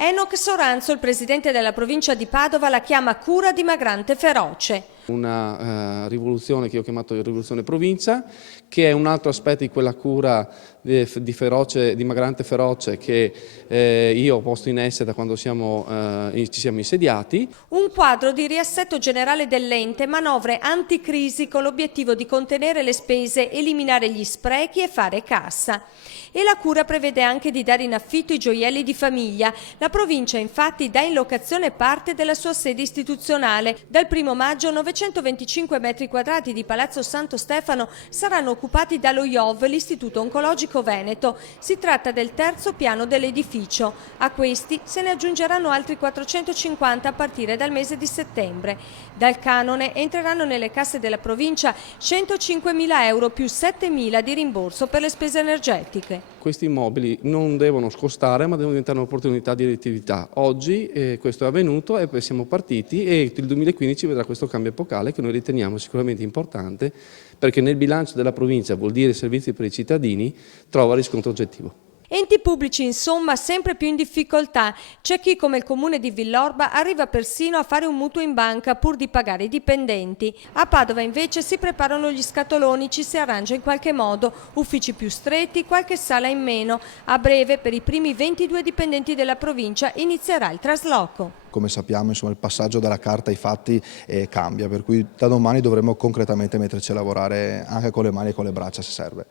Enoch Soranzo, il presidente della provincia di Padova, la chiama cura dimagrante feroce. Una rivoluzione che io ho chiamato rivoluzione provincia, che è un altro aspetto di quella cura dimagrante feroce che io ho posto in essere da quando ci siamo insediati. Un quadro di riassetto generale dell'ente, manovre anticrisi con l'obiettivo di contenere le spese, eliminare gli sprechi e fare cassa. E la cura prevede anche di dare in affitto i gioielli di famiglia. La provincia infatti dà in locazione parte della sua sede istituzionale. Dal 1 maggio 925 metri quadrati di Palazzo Santo Stefano saranno occupati dallo IOV, l'Istituto Oncologico Veneto. Si tratta del terzo piano dell'edificio. A questi se ne aggiungeranno altri 450 a partire dal mese di settembre. Dal canone entreranno nelle casse della provincia 105.000 euro più 7.000 di rimborso per le spese energetiche. Questi immobili non devono scostare, ma devono diventare un'opportunità di redditività. Oggi questo è avvenuto e siamo partiti e il 2015 vedrà questo cambio epocale che noi riteniamo sicuramente importante, perché nel bilancio della provincia vuol dire servizi per i cittadini, trova riscontro oggettivo. Enti pubblici insomma sempre più in difficoltà. C'è chi come il comune di Villorba arriva persino a fare un mutuo in banca pur di pagare i dipendenti. A Padova invece si preparano gli scatoloni, ci si arrangia in qualche modo, uffici più stretti, qualche sala in meno. A breve per i primi 22 dipendenti della provincia inizierà il trasloco. Come sappiamo, insomma, il passaggio dalla carta ai fatti cambia, per cui da domani dovremo concretamente metterci a lavorare anche con le mani e con le braccia se serve.